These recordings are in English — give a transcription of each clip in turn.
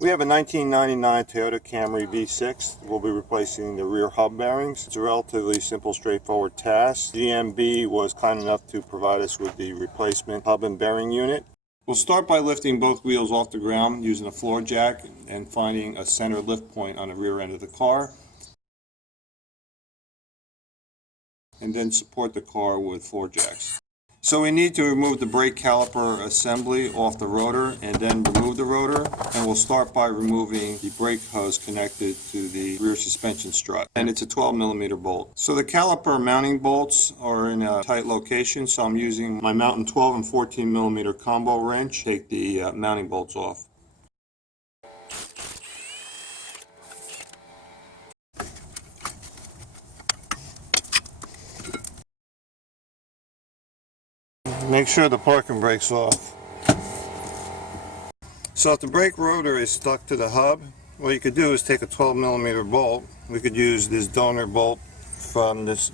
We have a 1999 Toyota Camry V6. We'll be replacing the rear hub bearings. It's a relatively simple, straightforward task. GMB was kind enough to provide us with the replacement hub and bearing unit. We'll start by lifting both wheels off the ground using a floor jack and finding a center lift point on the rear end of the car. And then support the car with floor jacks. So we need to remove the brake caliper assembly off the rotor and then remove the rotor, and we'll start by removing the brake hose connected to the rear suspension strut, and it's a 12mm bolt. So the caliper mounting bolts are in a tight location, so I'm using my Mountain 12 and 14mm combo wrench to take the mounting bolts off. Make sure the parking brake's off. So if the brake rotor is stuck to the hub, what you could do is take a 12mm bolt. We could use this donor bolt from this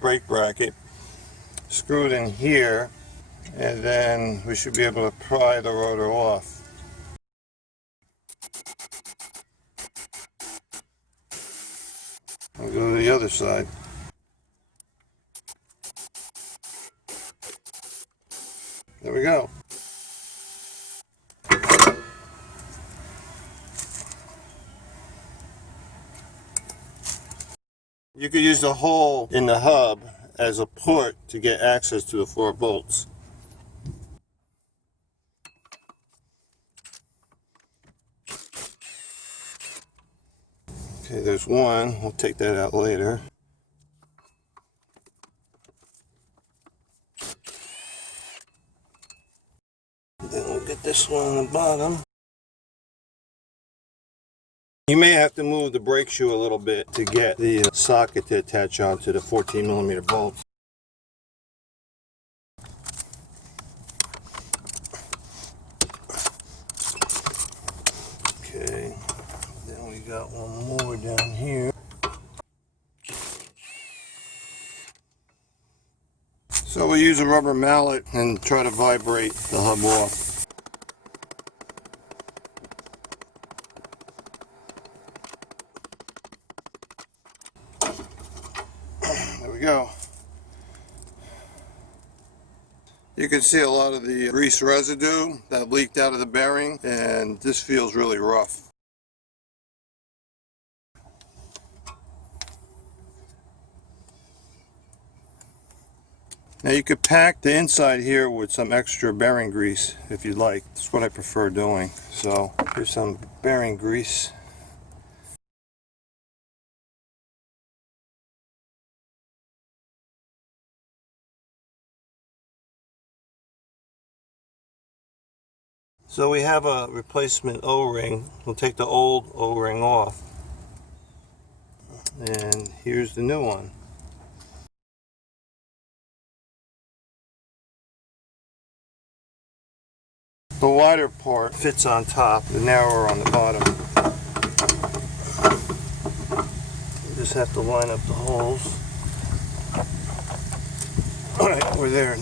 brake bracket, screw it in here, and then we should be able to pry the rotor off. I'll go to the other side. There we go. You could use the hole in the hub as a port to get access to the 4 bolts. Okay, there's one. We'll take that out later. Then we'll get this one on the bottom. You may have to move the brake shoe a little bit to get the socket to attach onto the 14mm bolt. Okay, then we got one more down here. So we'll use a rubber mallet and try to vibrate the hub off. There we go. You can see a lot of the grease residue that leaked out of the bearing, and this feels really rough. Now you could pack the inside here with some extra bearing grease if you'd like. That's what I prefer doing. So here's some bearing grease. So we have a replacement O-ring. We'll take the old O-ring off. And here's the new one. The wider part fits on top, the narrower on the bottom. You just have to line up the holes. Alright, we're there.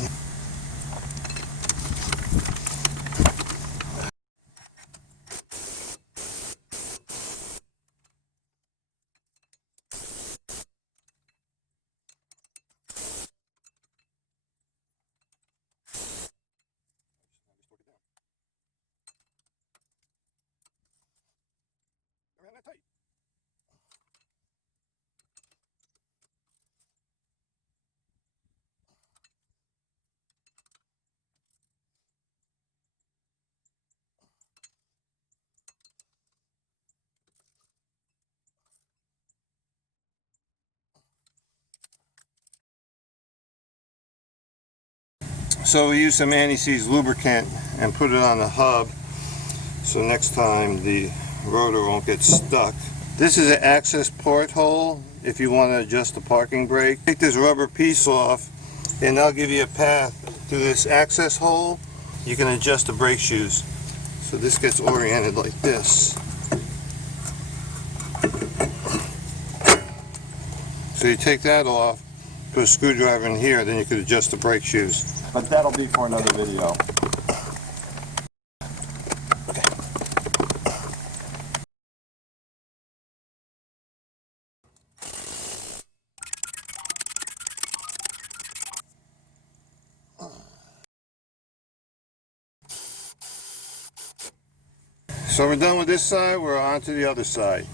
So we use some anti-seize lubricant and put it on the hub so next time the rotor won't get stuck. This is an access port hole if you want to adjust the parking brake. Take this rubber piece off and I'll give you a path to this access hole. You can adjust the brake shoes. So this gets oriented like this. So you take that off, put a screwdriver in here, then you could adjust the brake shoes. But that'll be for another video. So we're done with this side, we're on to the other side.